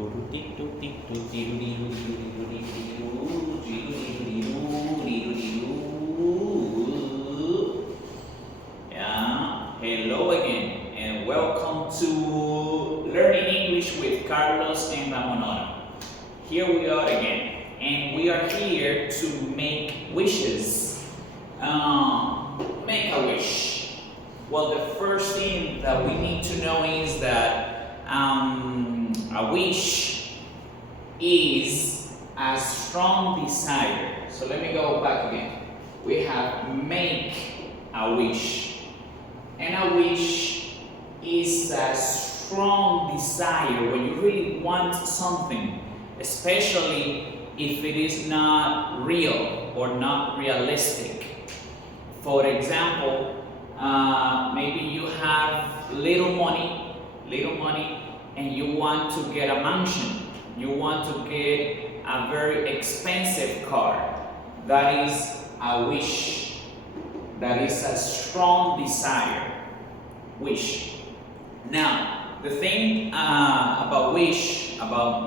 Yeah, hello again, and welcome to Learning English with Carlos and Ramonora. Here we are again, and we are here to make wishes. Make a wish. Well, the first thing that we need to know is that a wish is a strong desire. So let me go back again. We have make a wish. And a wish is a strong desire when you really want something, especially if it is not real or not realistic. For example, maybe you have little money, and you want to get a mansion. You want to get a very expensive car. That is a wish. That is a strong desire. Wish. Now, the thing about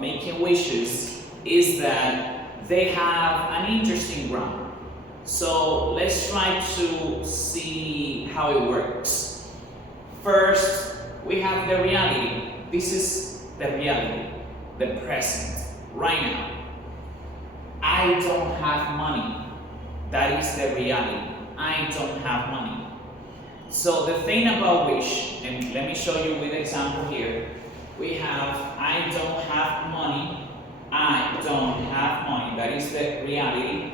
making wishes, is that they have an interesting grammar. So let's try to see how it works. First, we have the reality. This is the reality, the present, right now. I don't have money. That is the reality. I don't have money. So the thing about wish, and let me show you with example here. We have I don't have money. I don't have money. That is the reality.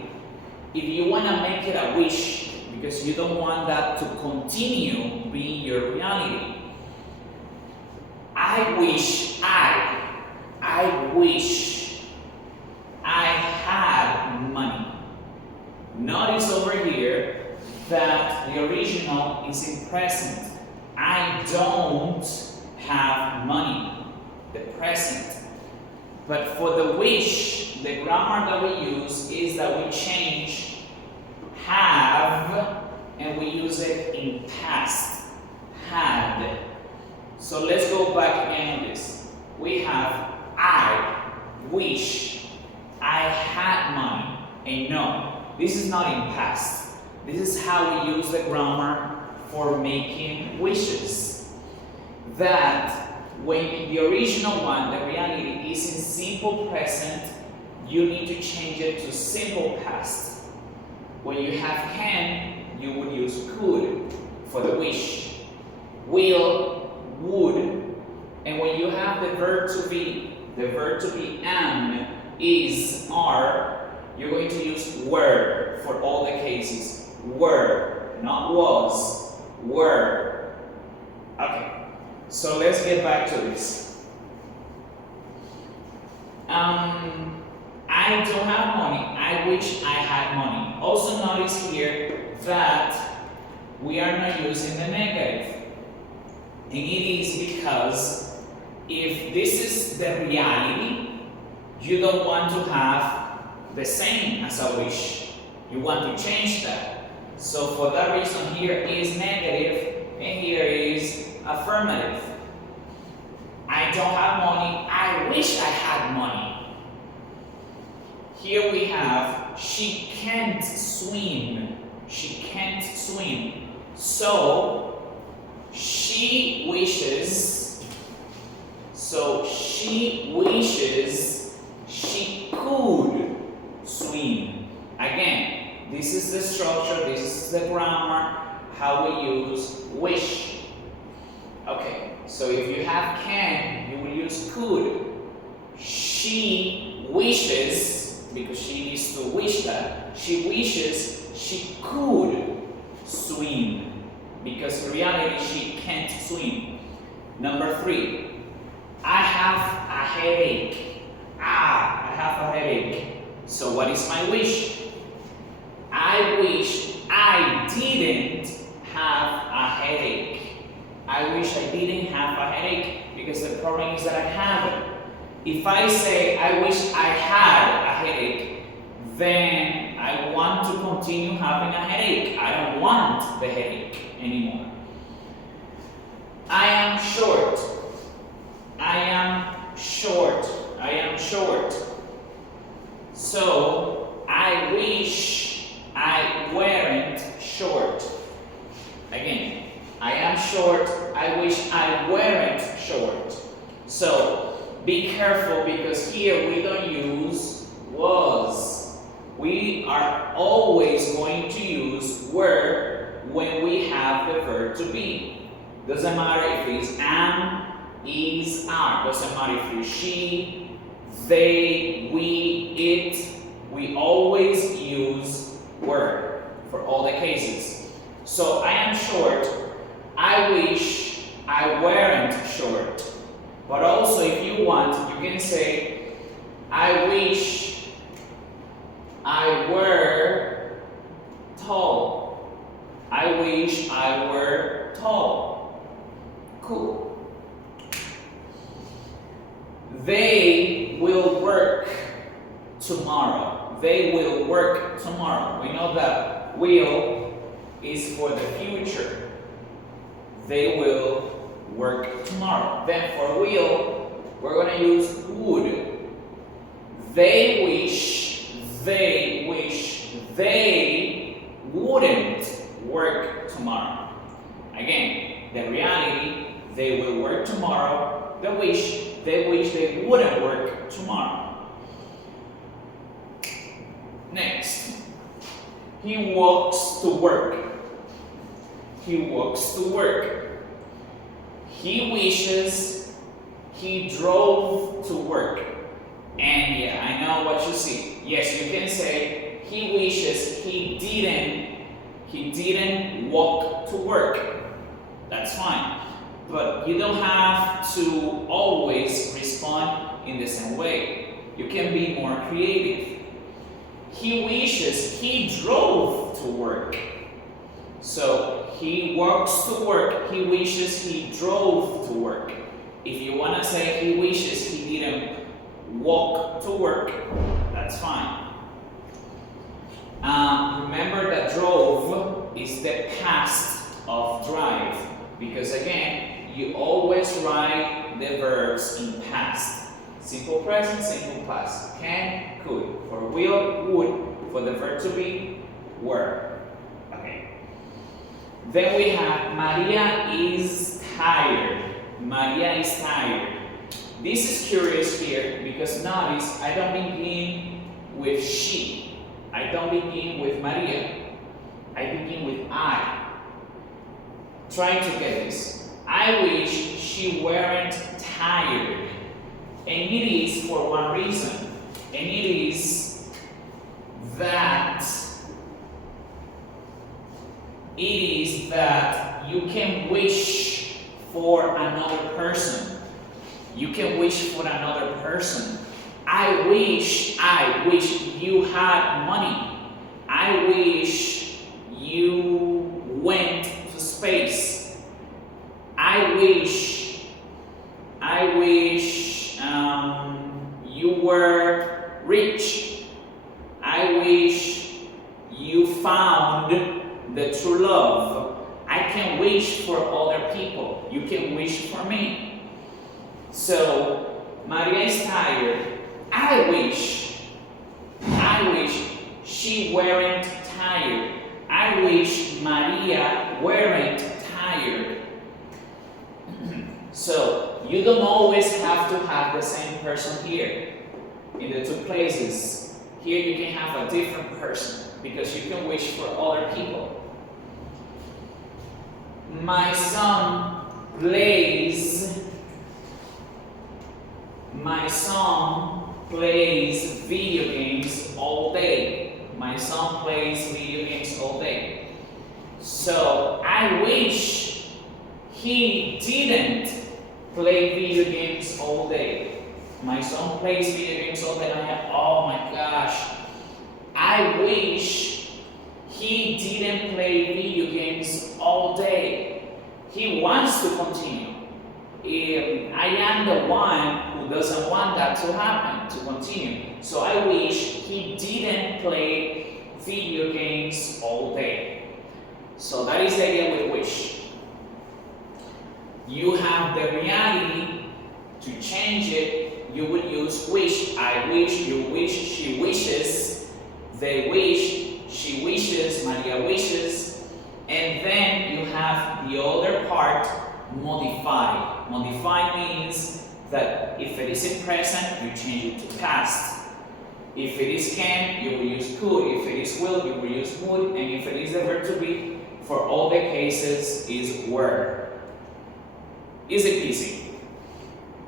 If you want to make it a wish, because you don't want that to continue being your reality, I wish I had money. Notice over here that the original is in present. I don't have money, the present. But for the wish, the grammar that we use is that we change have and we use it in past. Had. So let's go back again on this. We have I wish I had money. And no, this is not in past. This is how we use the grammar for making wishes. That when the original one, the reality, is in simple present, you need to change it to simple past. When you have can, you would use could for the wish. Will, would. And when you have the verb to be am, is, are, you're going to use were for all the cases. Were, not was, were. Okay. So let's get back to this. I don't have money. I wish I had money. Also notice here that we are not using the negative. And it is because if this is the reality, you don't want to have the same as a wish. You want to change that. So for that reason, here is negative and here is affirmative. I don't have money. I wish I had money. Here we have she can't swim. She can't swim. So she wishes she could swim. Again, this is the structure, this is the grammar, how we use wish. Okay, so if you have can, you will use could. She wishes, because she needs to wish that, she wishes she could swim. Because in reality, she can't swim. Number 3, I have a headache. I have a headache. So what is my wish? I wish I didn't have a headache. I wish I didn't have a headache because the problem is that I have it. If I say I wish I had a headache, then I want to continue having a headache. I don't want the headache anymore. I am short. I am short. am short. So, I wish I weren't short. Again, I am short. I wish I weren't short. So, be careful because here we don't use was. We are always going to use were when we have the verb to be. Doesn't matter if it's am, is, are. Doesn't matter if it's she, they, we, it. We always use were for all the cases. So I am short. I wish I weren't short. But also if you want, you can say, I wish I were tall. I wish I were tall. Cool. They will work tomorrow. They will work tomorrow. We know that will is for the future. They will work tomorrow. Then for will, we're going to use would. They wish they wouldn't work tomorrow. Again, the reality, they will work tomorrow. They wish they wouldn't work tomorrow. Next, he walks to work. He walks to work. He wishes he drove to work. And yeah, I know what you see. Yes, you can say he wishes he didn't walk to work. That's fine. But you don't have to always respond in the same way. You can be more creative. He wishes he drove to work. So he walks to work. He wishes he drove to work. If you want to say he wishes he didn't walk to work, that's fine. Remember that drove is the past of drive, because again, you always write the verbs in past. Simple present, simple past. Can, could. For will, would. For the verb to be, were. Okay. Then we have Maria is tired. Maria is tired. This is curious here because notice I don't begin with she. I don't begin with Maria. I begin with I. Try to get this. I wish she weren't tired. And it is for one reason. And it is that you can wish for another person. You can wish for another person. I wish you had money. I wish you went to space. I wish you were rich. I wish you found the true love. I can wish for other people. You can wish for me. So, Maria is tired. I wish she weren't tired. I wish Maria weren't tired. So, you don't always have to have the same person here. In the two places, here you can have a different person because you can wish for other people. My son plays video games all day. My son plays video games all day. So I wish he didn't play video games all day. My son plays video games all day. Oh my gosh. I wish he didn't play video games all day. He wants to continue. I am the one who doesn't want that to happen, to continue. So I wish he didn't play video games all day. So that is the idea with wish. You have the reality to change it. you would use wish. I wish, you wish, she wishes, they wish, she wishes, Maria wishes. And then you have the other part, modified. Modified means that if it is in present, you change it to past. If it is can, you will use could. If it is will, you will use would. And if it is the verb to be, for all the cases, is were. Easy peasy.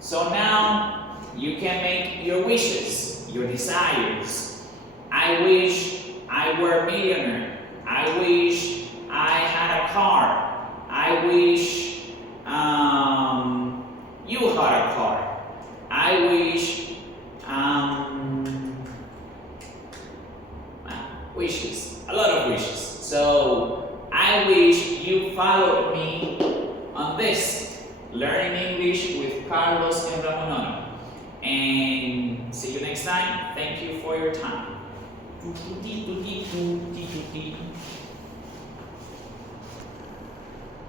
So now you can make your wishes, your desires. I wish I were a millionaire. I wish I had a car. I wish you had a car. I wish wishes, a lot of wishes. So I wish you followed me on this, learning English with Carlos and Ramon. And see you next time. Thank you for your time.